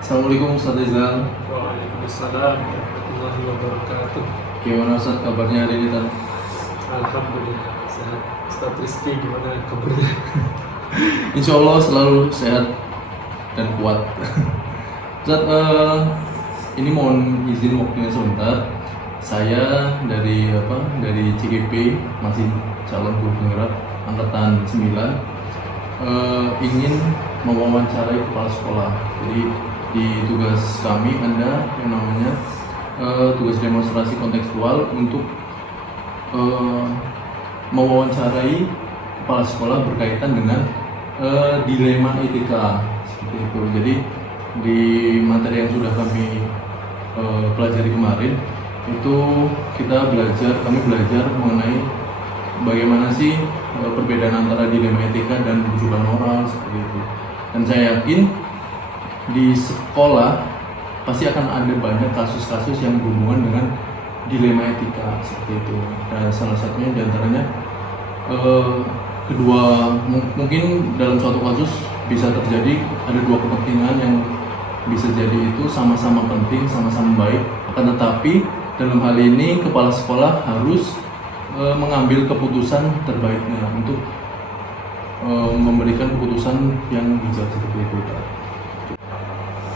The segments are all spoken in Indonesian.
Assalamualaikum Ustaz Rizal. Waalaikumsalam warahmatullahi wabarakatuh. Gimana Ustaz kabarnya hari ini Tan? Alhamdulillah sehat. Ustaz Rizky gimana kabarnya? Insya Allah selalu sehat dan kuat. Ustaz, ini mohon izin waktunya sebentar. Saya dari CGP, masih calon guru penggerak angkatan 9, ingin mewawancarai kepala sekolah. Jadi di tugas kami ada yang namanya tugas demonstrasi kontekstual untuk mewawancarai kepala sekolah berkaitan dengan dilema etika seperti itu. Jadi di materi yang sudah kami pelajari kemarin itu kami belajar mengenai bagaimana sih perbedaan antara dilema etika dan rujukan moral seperti itu. Dan saya yakin di sekolah pasti akan ada banyak kasus-kasus yang berhubungan dengan dilema etika seperti itu. Dan salah satunya diantaranya mungkin dalam suatu kasus bisa terjadi ada dua kepentingan yang bisa jadi itu sama-sama penting, sama-sama baik. Akan tetapi dalam hal ini kepala sekolah harus mengambil keputusan terbaiknya untuk memberikan keputusan yang bijak seperti itu.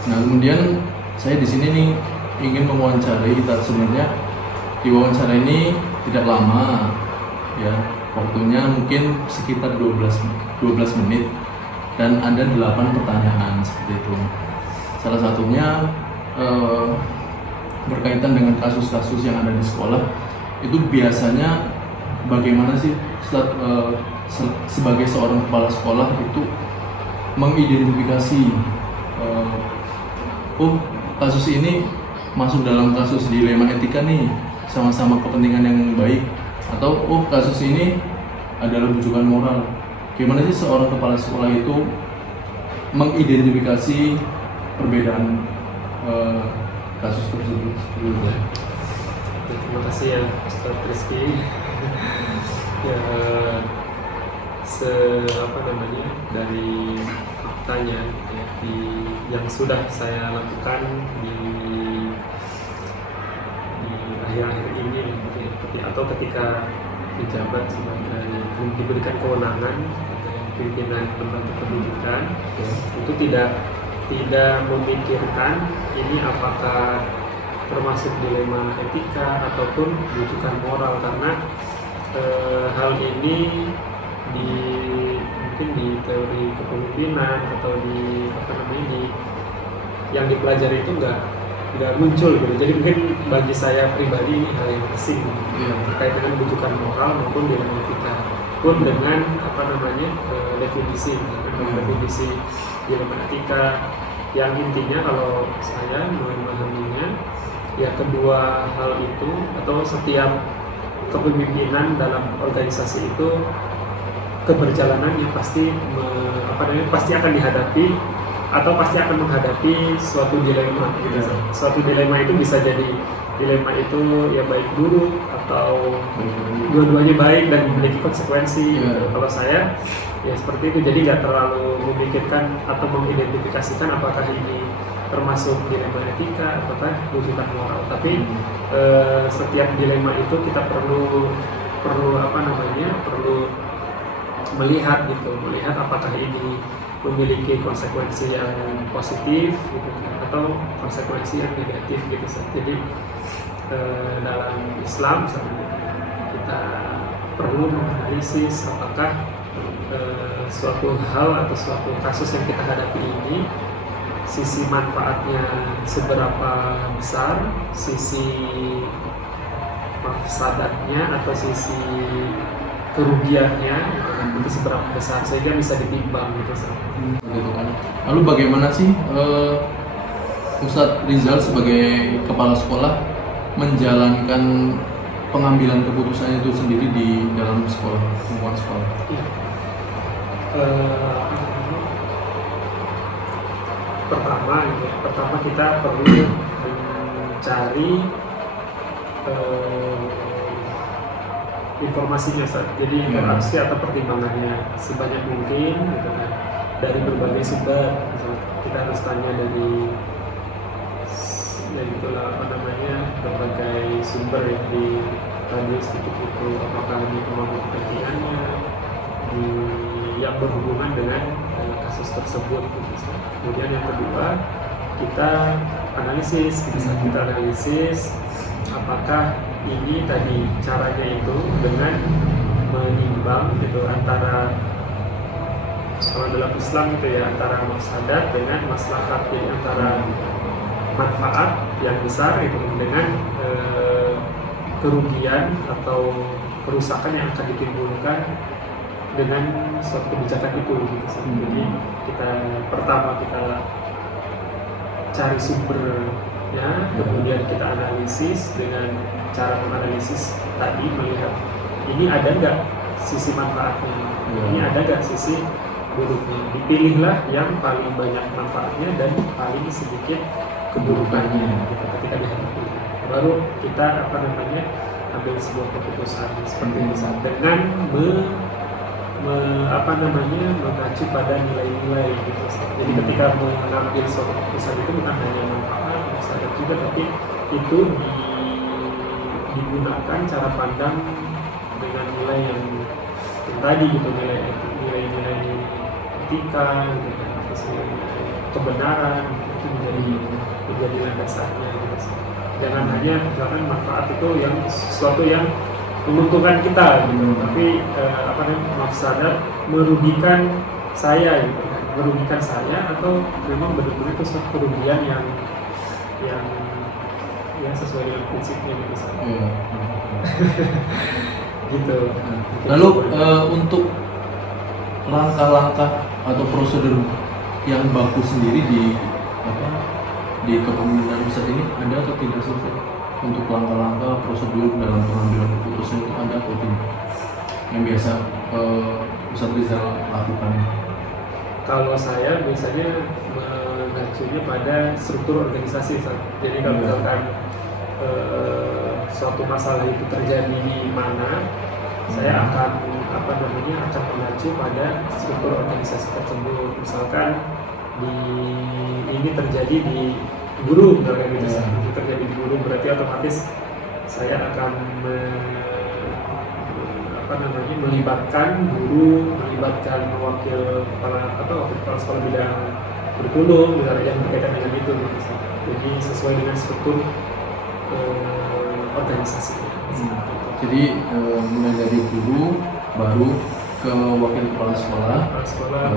Nah, kemudian saya di sini nih ingin mewawancarai kita. Sebenarnya di wawancara ini tidak lama ya, waktunya mungkin sekitar 12 menit dan ada 8 pertanyaan seperti itu. Salah satunya berkaitan dengan kasus-kasus yang ada di sekolah. Itu biasanya bagaimana sih sebagai seorang kepala sekolah itu mengidentifikasi kasus ini masuk dalam kasus dilema etika nih, sama-sama kepentingan yang baik, atau kasus ini adalah rujukan moral. Gimana sih seorang kepala sekolah itu mengidentifikasi perbedaan kasus tersebut? Terima kasih ya Ustaz Rizky. Ya, dari faktanya ya, yang sudah saya lakukan di akhir-akhir ini atau ketika dijabat sebagai diberikan kewenangan sebagai pimpinan lembaga pendidikan, itu tidak memikirkan ini apakah termasuk dilema etika ataupun rujukan moral, karena hal ini mungkin di teori kepemimpinan atau yang dipelajari itu nggak muncul gitu. Jadi mungkin bagi saya pribadi ini hal yang asing terkait dengan rujukan moral maupun dilema etika, pun dengan definisi dilema etika yang intinya kalau saya memahaminya ya, kedua hal itu atau setiap kepemimpinan dalam organisasi itu keberjalanannya pasti akan dihadapi atau pasti akan menghadapi suatu dilema gitu. Suatu dilema itu bisa jadi dilema itu ya baik buruk atau dua-duanya baik dan memiliki konsekuensi. Kalau saya ya seperti itu, jadi nggak terlalu memikirkan atau mengidentifikasikan apakah ini termasuk dilema etika ataukah rujukan moral. Tapi setiap dilema itu kita perlu melihat apakah ini memiliki konsekuensi yang positif gitu, atau konsekuensi yang negatif gitu. Jadi dalam Islam kita perlu menganalisis apakah suatu hal atau suatu kasus yang kita hadapi ini sisi manfaatnya seberapa besar, sisi mafsadatnya atau sisi kerugiannya itu seberapa besar, sehingga bisa ditimbang gitu. Lalu bagaimana sih Ustadz Rizal sebagai kepala sekolah menjalankan pengambilan keputusan itu sendiri di dalam sekolah, lingkungan sekolah? Pertama kita perlu mencari informasinya, jadi interaksi atau pertimbangannya sebanyak mungkin gitu kan, dari berbagai sumber. Misalnya kita harus tanya dari itulah apa namanya berbagai sumber yang di radius titik itu, apakah di pemangku kepentingannya, di yang berhubungan dengan kasus tersebut. Gitu. Kemudian yang kedua kita analisis, saat kita analisis apakah ini tadi caranya itu dengan menimbang gitu antara, kalau dalam Islam itu ya, antara mafsadat dengan maslahat, jadi antara manfaat yang besar itu dengan kerugian atau kerusakan yang akan ditimbulkan dengan suatu kebijakan itu gitu. Jadi kita pertama kita cari sumbernya, kemudian kita analisis dengan cara menganalisis tadi, melihat ini ada nggak sisi manfaatnya, ini ada nggak sisi buruknya. Dipilihlah yang paling banyak manfaatnya dan paling sedikit keburukannya gitu, ketika dihadapi. Baru kita apa namanya ambil sebuah keputusan seperti itu dengan mengacu pada nilai-nilai gitu. Jadi ketika mengambil suatu keputusan itu bukan hanya manfaat, mafsadat juga, tapi itu digunakan cara pandang dengan nilai yang tadi gitu, nilai-nilai etika, gitu, kebenaran itu menjadi landasannya gitu. Jangan hanya misalkan manfaat itu yang sesuatu yang menguntungkan kita gitu, tapi mafsadat merugikan saya gitu, merugikan saya, atau memang benar-benar itu suatu kerugian yang sesuai dengan prinsipnya gitu. Gitu. Lalu untuk langkah-langkah atau prosedur yang baku sendiri di kepemimpinan Ustadz ini ada atau tidak sih? Untuk langkah-langkah prosedur dalam pengambilan keputusan itu ada atau tidak? Yang biasa Ustadz Rizal lakukan? Kalau saya biasanya mengacunya pada struktur organisasi. Jadi kalau misalkan suatu masalah itu terjadi di mana, saya akan mengacu pada struktur organisasi tersebut. Misalkan ini terjadi di guru, misalkan gitu. Ini terjadi di guru, berarti otomatis saya akan melibatkan guru, melibatkan wakil kepala sekolah bidang kurikulum, misalnya yang berkaitan dengan itu gitu. Jadi sesuai dengan struktur organisasi. Jadi mulai dari guru, baru ke wakil kepala sekolah,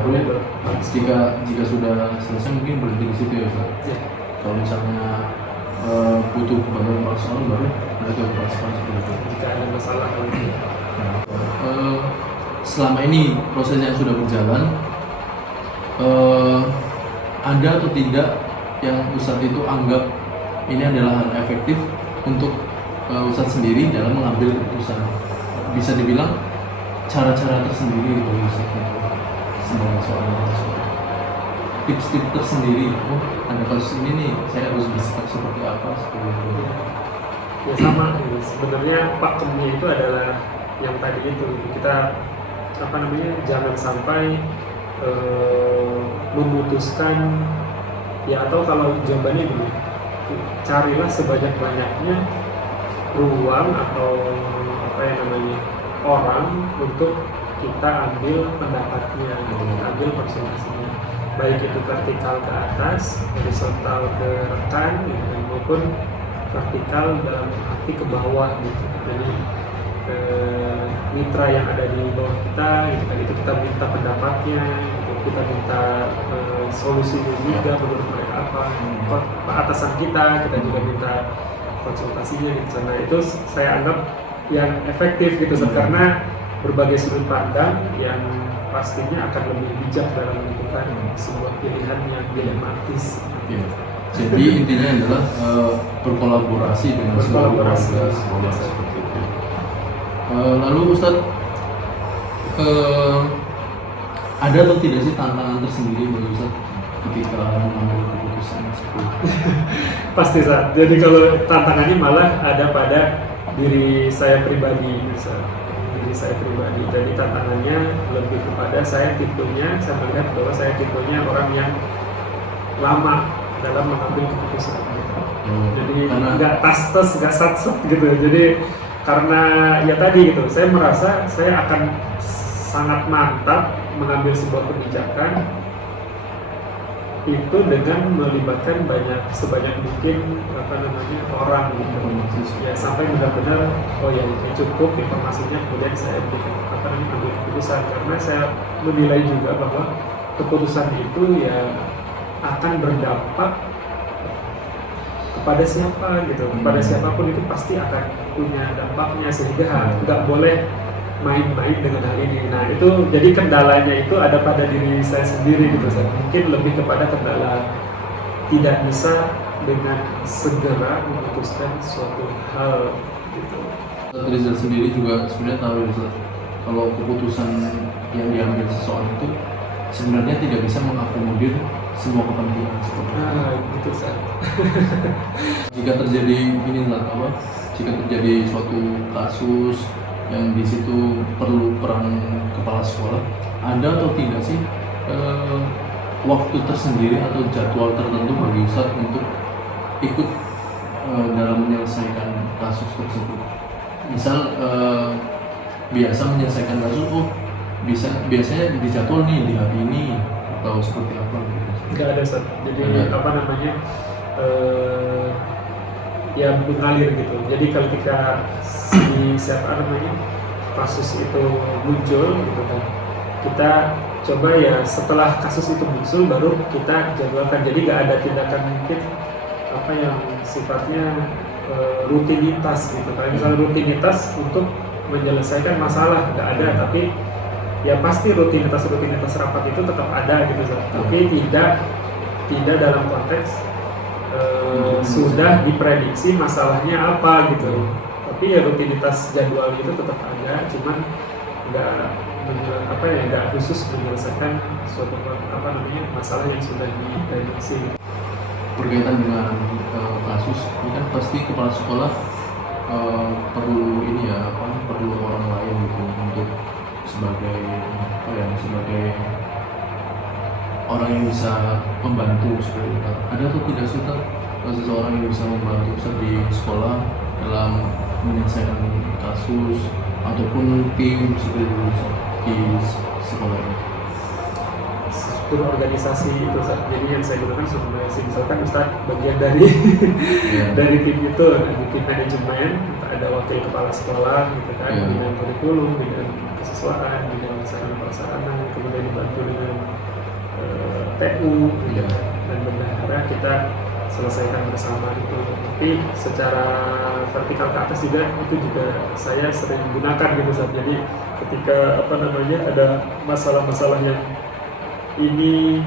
baru jika sudah selesai mungkin berhenti di situ ya Ustaz. Ya. Kalau misalnya butuh bantuan kepala sekolah, baru ke kepala sekolah seperti itu. Jika ada masalah kalau itu. Selama ini prosesnya sudah berjalan, ada atau tidak yang Ustadz itu anggap ini adalah hal efektif untuk Ustadz sendiri dalam mengambil keputusan? Bisa dibilang cara-cara tersendiri dari Ustadz itu sebagai seorang mahasiswa, tips-tips tersendiri. Oh, ada kasus ini nih, saya harus bersikap seperti apa, seperti itu. Ya sama, sebenarnya pakemnya itu adalah yang tadi itu, kita jangan sampai memutuskan ya, atau kalau jawabannya gini, carilah sebanyak-banyaknya ruang atau orang untuk kita ambil pendapatnya, kita ambil konsultasinya, baik itu vertikal ke atas, horizontal ke rekan, maupun vertikal dalam arti ke bawah gitu. Jadi mitra yang ada di bawah kita, itu kita minta pendapatnya, kita minta solusinya juga menurut mereka apa. Atasan kita juga minta konsultasinya di sana. Itu saya anggap yang efektif gitu, karena berbagai sudut pandang yang pastinya akan lebih bijak dalam menentukan sebuah pilihan yang dilematis. Ya. Jadi intinya adalah berkolaborasi dengan seluruh warga sekolah seperti itu. Lalu Ustadz, ada atau tidak sih tantangan tersendiri bagi Ustadz ketika mengambil keputusan seperti itu? Pasti Ustadz. Jadi kalau tantangannya malah ada pada diri saya pribadi, diri saya pribadi. Jadi tantangannya lebih kepada saya melihat bahwa saya tipenya orang yang lama dalam mengambil keputusan. Jadi Karena nggak tas nggak sat gitu. Jadi karena ya tadi gitu, saya merasa saya akan sangat mantap mengambil sebuah kebijakan itu dengan melibatkan sebanyak mungkin orang gitu. Ya sampai benar-benar oh ya ini cukup informasinya, kemudian saya ambil keputusan, karena saya menilai juga bahwa keputusan itu ya akan berdampak kepada siapa gitu, kepada siapapun itu pasti akan punya dampaknya, sehingga nggak boleh main-main dengan hal ini. Nah itu jadi kendalanya itu ada pada diri saya sendiri gitu. Saya mungkin lebih kepada kendala tidak bisa dengan segera memutuskan suatu hal gitu. Rizal sendiri juga sebenarnya tahu Rizal, kalau keputusan yang diambil seseorang itu sebenarnya tidak bisa mengakomodir semua kepentingan seperti itu. Gitu Sat. Jika terjadi jika terjadi suatu kasus yang di situ perlu peran kepala sekolah, ada atau tidak sih waktu tersendiri atau jadwal tertentu bagi Ustadz untuk ikut dalam menyelesaikan kasus tersebut? Misal biasa menyelesaikan kasus, biasanya dijadwal nih di hari ini atau seperti apa gitu? Nggak ada Sat. Jadi ya mengalir gitu. Jadi kalau kasus itu muncul gitu kan, kita coba ya setelah kasus itu muncul baru kita jadwalkan. Jadi nggak ada tindakan mungkin yang sifatnya rutinitas gitu. Kalau misalnya rutinitas untuk menyelesaikan masalah nggak ada, tapi ya pasti rutinitas rapat itu tetap ada gitu. Tapi tidak dalam konteks sudah diprediksi masalahnya apa gitu. Tapi ya rutinitas jadwal itu tetap ada, cuman nggak khusus menyelesaikan suatu masalah yang sudah diprediksi. Berkaitan dengan kasus ini kan pasti kepala sekolah perlu perlu orang lain gitu untuk sebagai orang yang bisa membantu seperti itu. Ada atau tidak sih seseorang yang bisa membantu di sekolah dalam menyelesaikan kasus ataupun tim seperti itu di sekolah ini? Struktur organisasi itu, jadi yang saya gunakan struktur organisasi, misalkan Ustadz bagian dari dari tim itu, di tim manajemen ada wakil kepala sekolah gitu kan, bidang kurikulum, bidang kesiswaan, bidang sarana prasarana, kemudian dibantu dengan TU dan bendahara, kita selesaikan bersama itu. Tapi secara vertikal ke atas juga itu juga saya sering gunakan gitu Ustadz. Jadi ketika ada masalah-masalah yang ini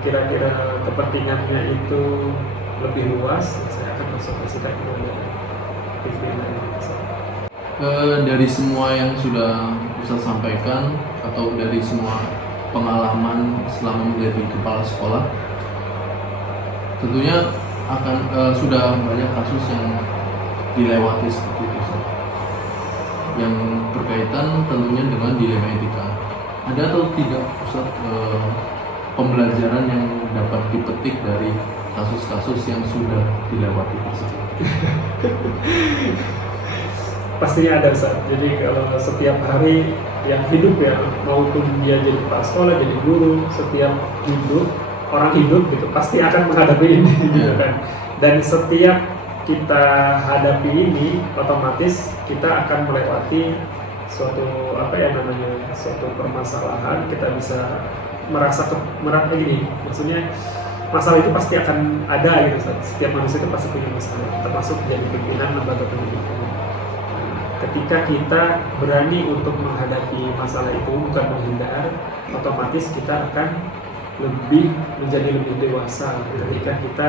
kira-kira kepentingannya itu lebih luas, saya akan konsultasikan kepada pimpinan. Dari semua yang sudah Ustadz sampaikan atau dari semua pengalaman selama menjadi kepala sekolah, tentunya akan sudah banyak kasus yang dilewati seperti itu Ustadz, yang berkaitan tentunya dengan dilema etika. Ada atau tidak Ustadz pembelajaran yang dapat dipetik dari kasus-kasus yang sudah dilewati tersebut? Pastinya ada Ustadz. Jadi kalau setiap hari yang hidup ya, maupun dia jadi kepala sekolah, jadi guru, setiap orang hidup gitu pasti akan menghadapi ini gitu kan. Dan setiap kita hadapi ini, otomatis kita akan melewati suatu suatu permasalahan. Kita bisa merasa gini, maksudnya masalah itu pasti akan ada gitu. Setiap manusia itu pasti punya masalah, termasuk jadi pimpinan lembaga pendidikan. Ketika kita berani untuk menghadapi masalah itu, bukan menghindar, otomatis kita akan menjadi lebih dewasa ketika kita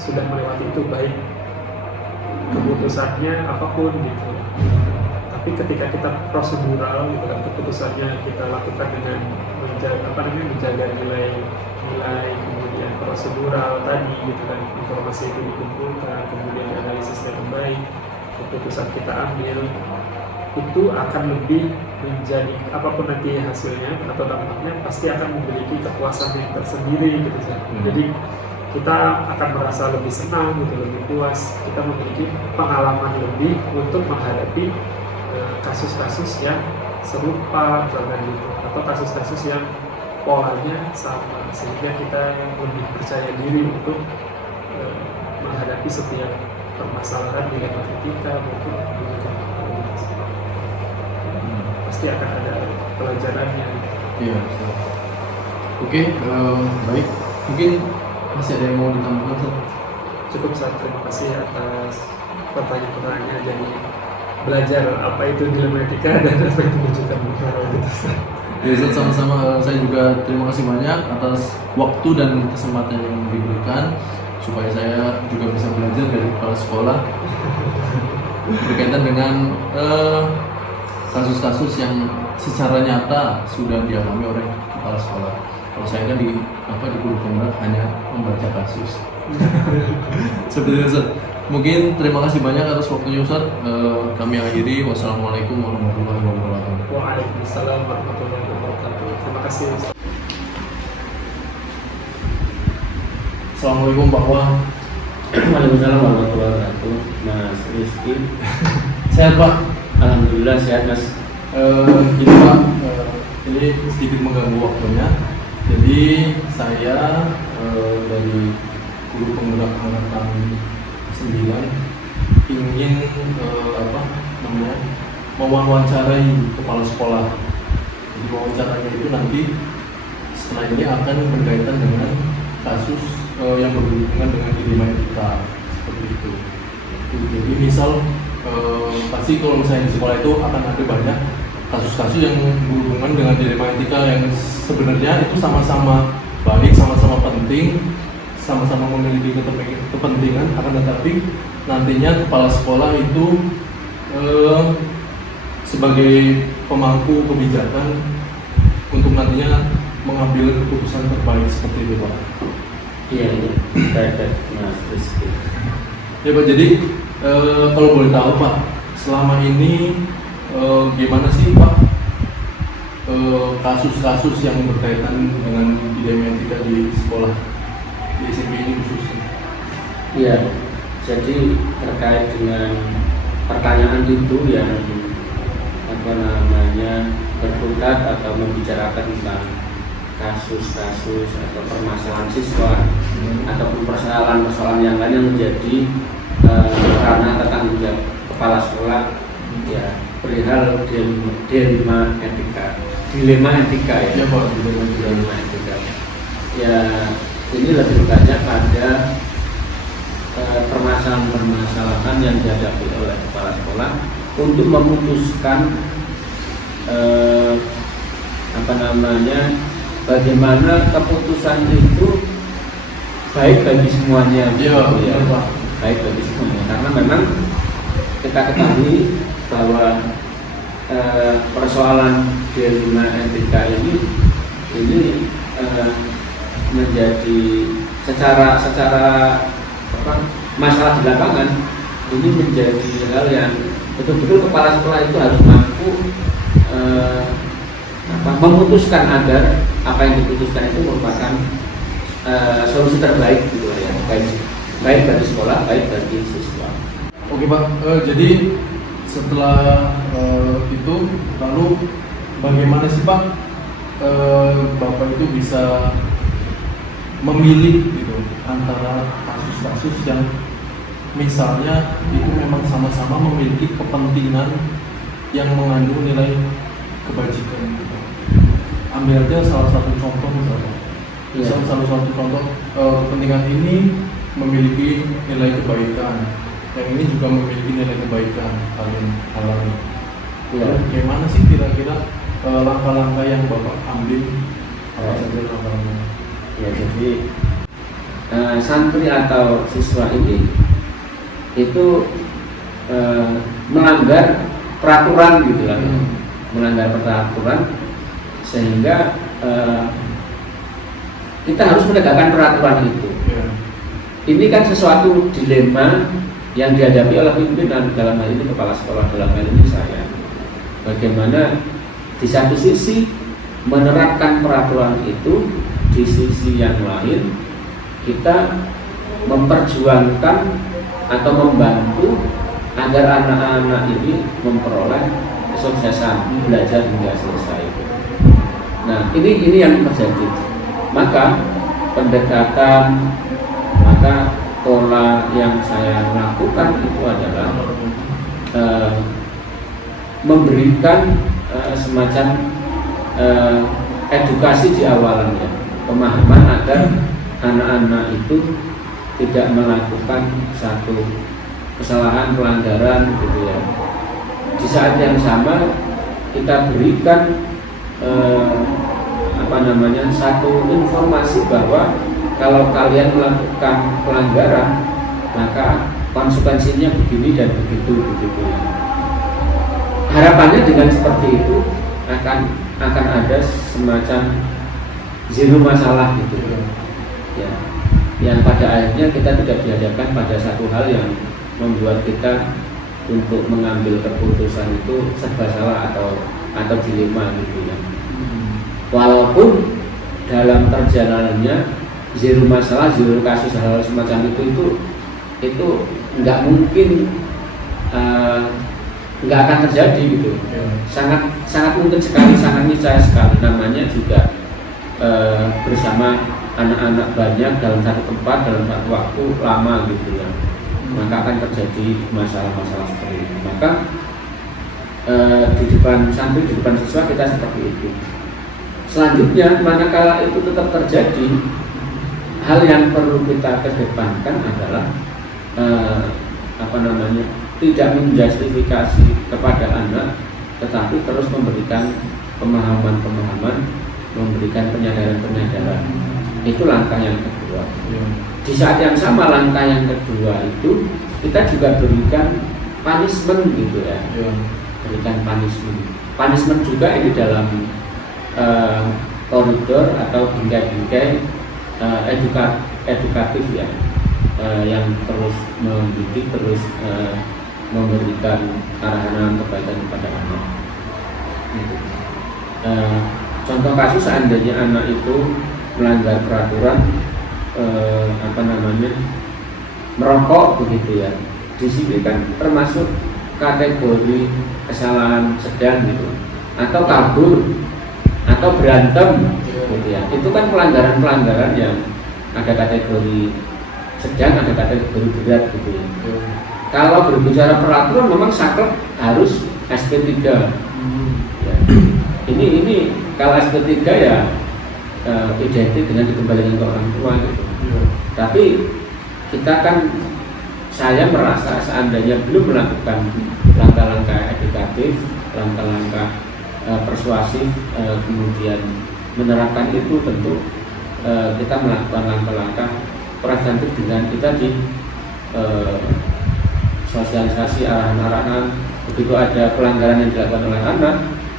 sudah melewati itu, baik keputusannya apapun gitu. Tapi ketika kita prosedural gitu kan, keputusannya kita lakukan dengan menjaga nilai, kemudian prosedural tadi gitu kan, informasi itu dikumpulkan, kemudian dianalisisnya dengan baik, keputusan kita ambil, itu akan lebih menjadi apapun nanti hasilnya atau dampaknya, pasti akan memiliki kepuasan yang tersendiri gitu kan. Jadi kita akan merasa lebih senang gitu, lebih puas, kita memiliki pengalaman lebih untuk menghadapi kasus-kasus yang serupa gitu, atau kasus-kasus yang polanya sama, sehingga kita lebih percaya diri untuk menghadapi setiap permasalahan di matematika maupun pendidikan komunitas. Pasti akan ada pelajarannya. Iya. Oke, baik. Mungkin masih ada yang mau ditambahkan, Sir? Cukup, Sir. Terima kasih atas pertanyaan-pertanyaannya. Jadi belajar apa itu dilematika dan apa itu rujukan moral gitu. Ya, Zat, sama-sama. Saya juga terima kasih banyak atas waktu dan kesempatan yang diberikan supaya saya juga bisa belajar dari kepala sekolah berkaitan dengan kasus-kasus yang secara nyata sudah dialami oleh kepala sekolah. Kalau saya kan di guru penggerak hanya membaca kasus. Seperti itu, Ustaz. Mungkin terima kasih banyak atas waktunya, Ustaz. Kami akhiri. Wassalamualaikum warahmatullahi wabarakatuh. Waalaikumsalam warahmatullahi wabarakatuh. Terima kasih, Ustaz. Assalamualaikum Pak Wah. Waalaikumsalam warahmatullahi wabarakatuh. Mas Rizky. Sehat Pak? Alhamdulillah sehat Mas. Ini Pak, ini sedikit mengganggu waktunya. Jadi saya dari guru penggerak angkatan 9 ingin mewawancarai kepala sekolah. Jadi wawancaranya itu nanti setelah ini akan berkaitan dengan kasus yang berhubungan dengan dilema etika seperti itu. Jadi misal pasti kalau misalnya di sekolah itu akan ada banyak kasus-kasus yang berhubungan dengan dilema etika yang sebenarnya itu sama-sama baik, sama-sama penting, sama-sama memiliki kepentingan, akan tetapi nantinya kepala sekolah itu sebagai pemangku kebijakan untuk nantinya mengambil keputusan terbaik seperti itu, Pak. Iya, baik Mas Rizky. Ya Pak, jadi kalau boleh tahu Pak, selama ini gimana sih Pak kasus-kasus yang berkaitan dengan dilema etika di sekolah, di SMP ini khususnya? Iya, jadi terkait dengan pertanyaan itu yang berkutat atau membicarakan tentang kasus-kasus atau permasalahan siswa ataupun persoalan-persoalan yang lain yang menjadi ranah tanggung jawab kepala sekolah, ya perihal dilema etika ya Pak, dilema etika ya ini lebih banyak pada permasalahan yang dihadapi oleh kepala sekolah untuk memutuskan bagaimana keputusan itu baik bagi semuanya, baik bagi semuanya, karena memang kita ketahui bahwa persoalan dilema etika ini menjadi secara masalah di lapangan ini menjadi hal yang betul-betul kepala sekolah itu harus mampu memutuskan agar apa yang diputuskan itu merupakan solusi terbaik gitu ya, baik bagi sekolah, baik bagi siswa. Oke Pak, jadi setelah itu lalu bagaimana sih Pak Bapak itu bisa memilih gitu antara kasus-kasus yang misalnya itu memang sama-sama memiliki kepentingan yang mengandung nilai kebajikan gitu. Ambil aja salah satu contoh misalnya. Misal salah satu contoh kepentingan ini memiliki nilai kebaikan, yang ini juga memiliki nilai kebaikan hal lain. Bagaimana sih kira-kira langkah-langkah yang Bapak ambil? Apa saja langkah-langkah? Ya, jadi santri atau siswa ini itu melanggar peraturan gitu lah, melanggar peraturan sehingga kita harus menegakkan peraturan itu. Ini kan sesuatu dilema yang dihadapi oleh pimpinan, dalam hal ini kepala sekolah, dalam hal ini saya. Bagaimana di satu sisi menerapkan peraturan itu, di sisi yang lain kita memperjuangkan atau membantu agar anak-anak ini memperoleh kesuksesan belajar hingga selesai. Nah, ini yang terjadi. Maka pendekatan, maka pola yang saya lakukan itu adalah memberikan semacam edukasi di awalnya, pemahaman agar anak-anak itu tidak melakukan satu kesalahan, pelanggaran gitu ya. Di saat yang sama kita berikan satu informasi bahwa kalau kalian melakukan pelanggaran maka konsekuensinya begini dan begitu ya. Harapannya dengan seperti itu akan ada semacam zero masalah gitu ya, yang pada akhirnya kita tidak dihadapkan pada satu hal yang membuat kita untuk mengambil keputusan itu serba salah atau dilema gitu ya. Walaupun dalam perjalanannya zero masalah, zero kasus, hal semacam itu nggak mungkin, nggak akan terjadi gitu. Sangat mungkin sekali, sangat niscaya sekali. Namanya juga bersama anak-anak banyak dalam satu tempat dalam satu waktu lama gitu ya, maka akan terjadi masalah-masalah seperti itu. Maka di depan santri, di depan siswa kita seperti itu. Selanjutnya, manakala itu tetap terjadi, hal yang perlu kita kedepankan adalah tidak menjustifikasi kepada anak, tetapi terus memberikan pemahaman-pemahaman, memberikan penyadaran-penyadaran. Itu langkah yang kedua. Di saat yang sama, langkah yang kedua itu kita juga berikan punishment gitu ya. Berikan punishment juga ini dalam koridor atau bingkai-bingkai edukatif ya, yang terus mendidik, terus memberikan arahan kebaikan kepada anak. Gitu. Contoh kasus seandainya anak itu melanggar peraturan merokok begitu ya, di sini kan termasuk kategori kesalahan sedang gitu, atau kabur atau berantem gitu ya. Itu kan pelanggaran-pelanggaran yang ada kategori sedang, ada kategori berat gitu ya. Kalau berbicara peraturan memang saklek harus SP3 ya. Ini kalau SP3 ya identik dengan dikembalikan ke orang tua gitu. Tapi kita kan, saya merasa seandainya belum melakukan langkah-langkah edukatif, langkah-langkah persuasif, kemudian menerapkan itu, tentu kita melakukan langkah-langkah preventif dengan kita di sosialisasi, arahan-arahan. Begitu ada pelanggaran yang dilakukan oleh anak,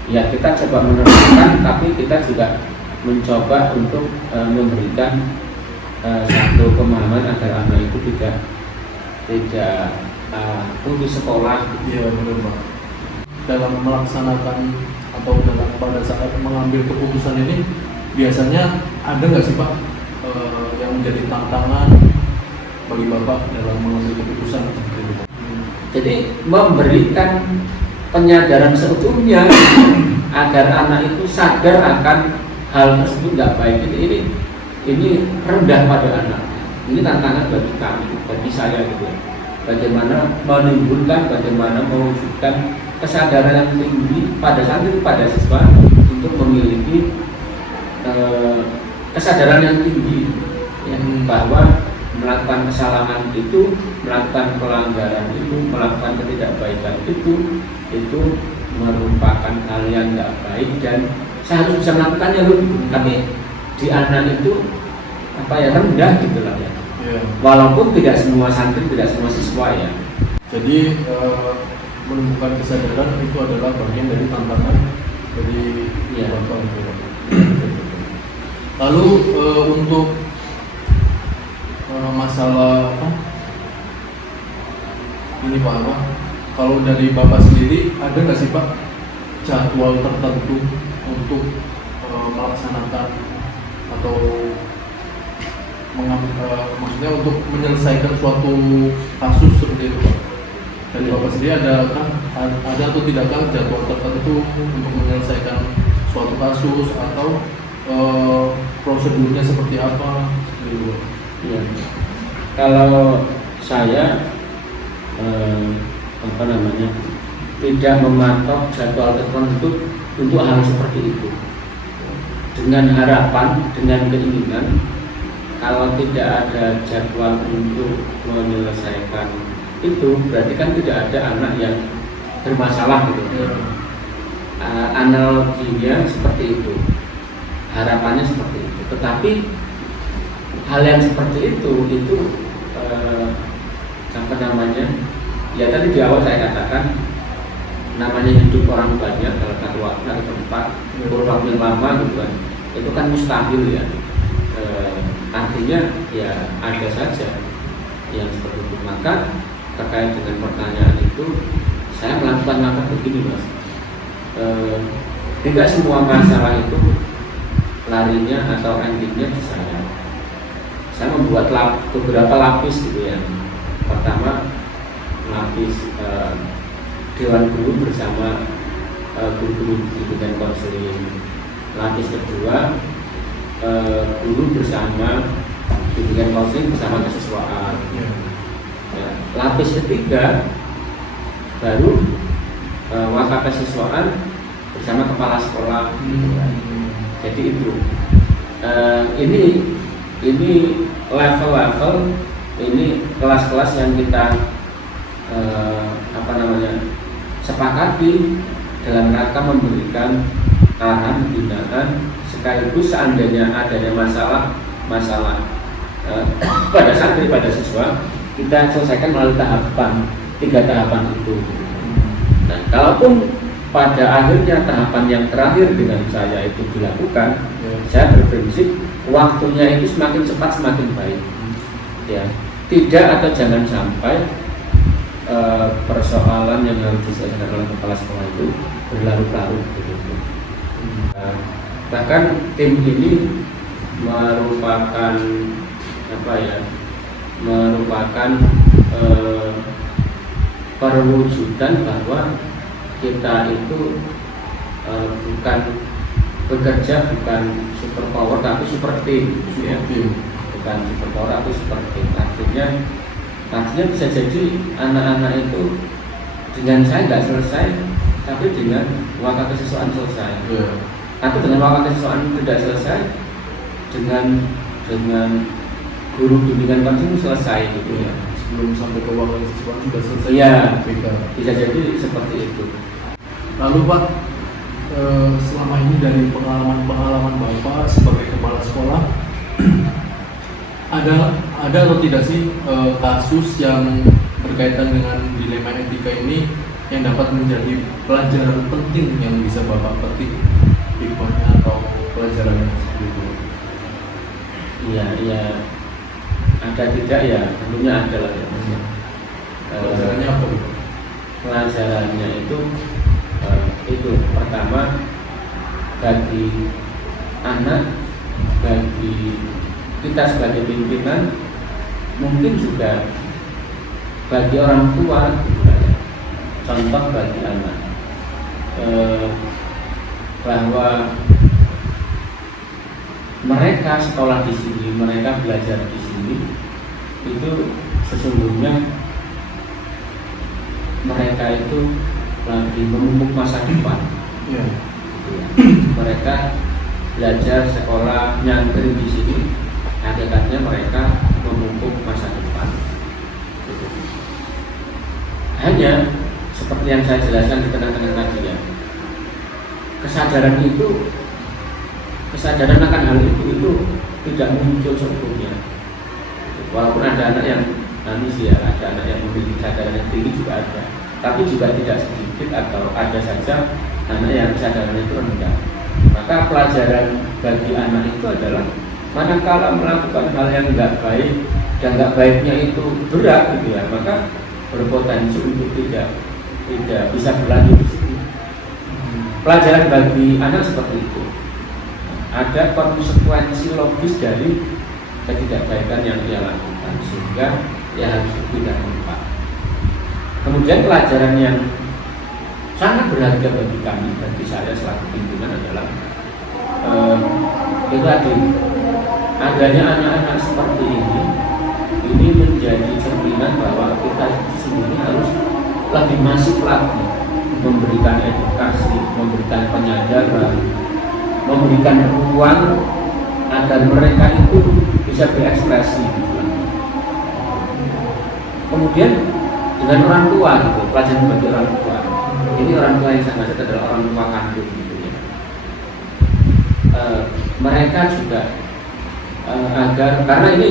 ya kita coba menerapkan, tapi kita juga mencoba untuk memberikan satu pemahaman agar anak itu tidak putus sekolah. Iya, benar Pak. Dalam melaksanakan atau pada saat mengambil keputusan ini biasanya ada nggak sih Pak yang menjadi tantangan bagi Bapak dalam mengambil keputusan seperti itu? Jadi memberikan penyadaran seutuhnya agar anak itu sadar akan hal tersebut nggak baik. Ini rendah pada anak. Ini tantangan bagi kami, bagi saya gitu. Bagaimana menimbulkan, bagaimana mewujudkan kesadaran yang tinggi pada santri, pada siswa untuk memiliki kesadaran yang tinggi ya, bahwa melakukan kesalahan itu, melakukan pelanggaran itu, melakukan ketidakbaikan itu merupakan hal yang nggak baik dan saya harus bisa melakukannya loh. Tapi di anak itu rendah gitu lah ya. Walaupun tidak semua santri, tidak semua siswa ya. Jadi menumbuhkan kesadaran itu adalah bagian dari tantangan dari Bapak. Lalu untuk masalah ini Pak, kalau dari Bapak sendiri ada nggak sih Pak jadwal tertentu untuk melaksanakan atau maksudnya untuk menyelesaikan suatu kasus seperti itu Pak. Dari Bapak sendiri ada atau tidakkah jadwal tertentu untuk menyelesaikan suatu kasus atau prosedurnya seperti apa? Seperti itu, Pak. Ya. Kalau saya tidak mematok jadwal tertentu untuk hal seperti itu, dengan harapan, dengan keinginan kalau tidak ada jadwal untuk menyelesaikan itu berarti kan tidak ada anak yang bermasalah gitu. Analoginya seperti itu, harapannya seperti itu. Tetapi hal yang seperti itu ya tadi di awal saya katakan namanya hidup orang banyak dalam satu tempat kurun waktu yang lama gitu kan, itu kan mustahil ya. Artinya ya ada saja yang seperti itu. Maka terkait dengan pertanyaan itu saya melakukan begini Mas, tidak semua masalah itu larinya atau endingnya di saya membuat beberapa lapis gitu ya. Pertama lapis Dewan Guru bersama guru-guru bimbingan konseling. Lapis kedua guru bersama bimbingan konseling bersama kesiswaan. Ya. Lapis ketiga baru wakakesiswaan bersama kepala sekolah. Jadi itu ini level-level, ini kelas-kelas yang kita sepakati dalam rangka memberikan arahan binaan, sekaligus seandainya adanya masalah pada santri, pada siswa, kita selesaikan melalui tiga tahapan itu. Nah, kalaupun pada akhirnya tahapan yang terakhir dengan saya itu dilakukan, saya berprinsip waktunya itu semakin cepat semakin baik. Ya, tidak atau jangan sampai persoalan yang harus diselesaikan oleh kepala sekolah itu berlarut-larut. Bahkan tim ini merupakan perwujudan bahwa kita itu bukan bekerja bukan super power tapi super team, ya. Bukan super power tapi super team. Artinya bisa jadi anak-anak itu dengan saya nggak selesai, tapi dengan wakakesiswaan selesai. Atau dengan wakakesiswaan tidak selesai, dengan guru bimbingan konseling selesai gitu ya. Sebelum sampai ke wakakesiswaan sudah selesai. Iya, bisa jadi seperti itu. Lalu Pak, selama ini dari pengalaman Bapak sebagai kepala sekolah, ada atau tidak sih kasus yang berkaitan dengan dilema etika ini yang dapat menjadi pelajaran penting yang bisa Bapak petik hikmahnya atau pelajarannya seperti itu? Iya, ada tidak ya, tentunya ada lah ya. Pelajarannya apa? Pelajarannya itu pertama, bagi anak, bagi kita sebagai pimpinan, mungkin juga bagi orang tua juga ya. Contoh bagi anak, bahwa mereka sekolah di sini, mereka belajar di sini, itu sesungguhnya mereka itu lagi memupuk masa depan. Mereka belajar sekolah nyantri di sini, hakikatnya mereka memupuk masa depan. Hanya seperti yang saya jelaskan di tengah-tengah tadi ya, kesadaran akan hal itu tidak muncul sebelumnya. Walaupun ada anak yang ada anak yang memiliki kesadaran yang tinggi juga ada, tapi juga tidak sedikit atau ada saja anak yang kesadaran itu rendah. Maka pelajaran bagi anak itu adalah manakala melakukan hal yang nggak baik dan nggak baiknya itu berat gitu ya, maka berpotensi untuk tidak bisa berlanjut di situ. Pelajaran bagi anak seperti itu. Ada konsekuensi logis dari ketidakbaikan yang ia lakukan, sehingga ia harus berpindah tempat. Kemudian pelajaran yang sangat berharga bagi kami, bagi saya selaku pimpinan adalah itu tadi, adanya anak-anak seperti ini menjadi cerminan bahwa kita sendiri harus lebih masif lagi memberikan edukasi, memberikan penyadaran, memberikan ruang agar mereka itu bisa berekspresi. Kemudian dengan orang tua, gitu, pelajaran bagi orang tua. Ini orang tua yang saya maksud adalah orang tua kandung, gitu ya. Mereka juga agar, karena ini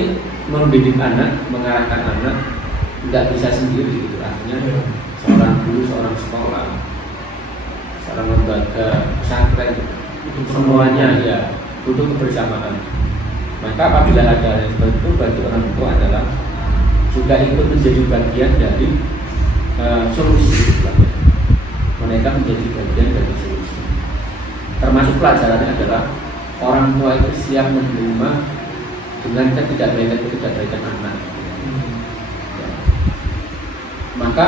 mendidik anak, mengarahkan anak tidak bisa sendiri, gitu. Artinya seorang guru, seorang sekolah, seorang lembaga pesantren, itu semuanya ya butuh kebersamaan. Maka apabila ada hal yang seperti itu, bagi orang tua adalah juga ikut menjadi bagian dari solusi. Mereka menjadi bagian dari solusi. Termasuk pelajarannya adalah orang tua itu siap menerima dengan ketidakbaikan anak. Maka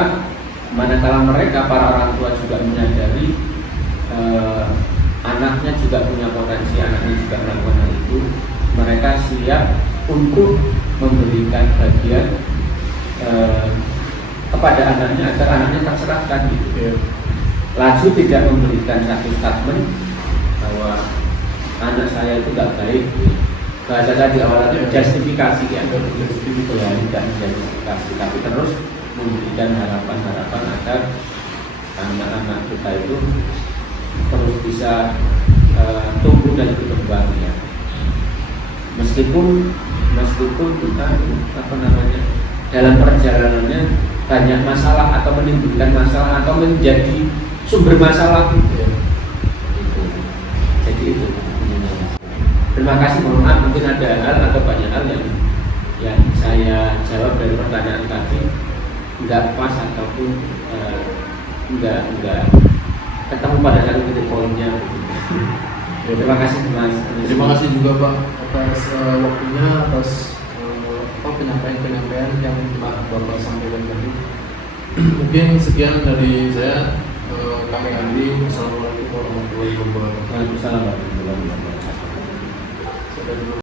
manakala mereka, para orang tua juga menyadari anaknya juga punya potensi, anaknya juga melakukan hal itu, mereka siap untuk memberikan bagian kepada anaknya agar anaknya terserahkan, gitu. Laju tidak memberikan satu statement bahwa anak saya itu tidak baik, bahasa saya di awal itu justifikasi, ya, tidak justifikasi, tapi terus memberikan harapan-harapan agar anak-anak kita itu terus bisa tumbuh dan berkembang, ya. Meskipun kita dalam perjalanannya banyak masalah atau menimbulkan masalah atau menjadi sumber masalah, gitu. Jadi itu. Terima kasih, mohon maaf mungkin ada hal atau banyak hal yang saya jawab dari pertanyaan tadi nggak pas ataupun nggak ketemu pada satu titik poinnya. Terima kasih Mas. Terima kasih juga Pak atas waktunya, atas penyampaian yang Bapak sampaikan tadi. Mungkin sekian dari saya. Kami akhiri. Assalamualaikum warahmatullahi wabarakatuh. Waalaikumsalam warahmatullahi wabarakatuh.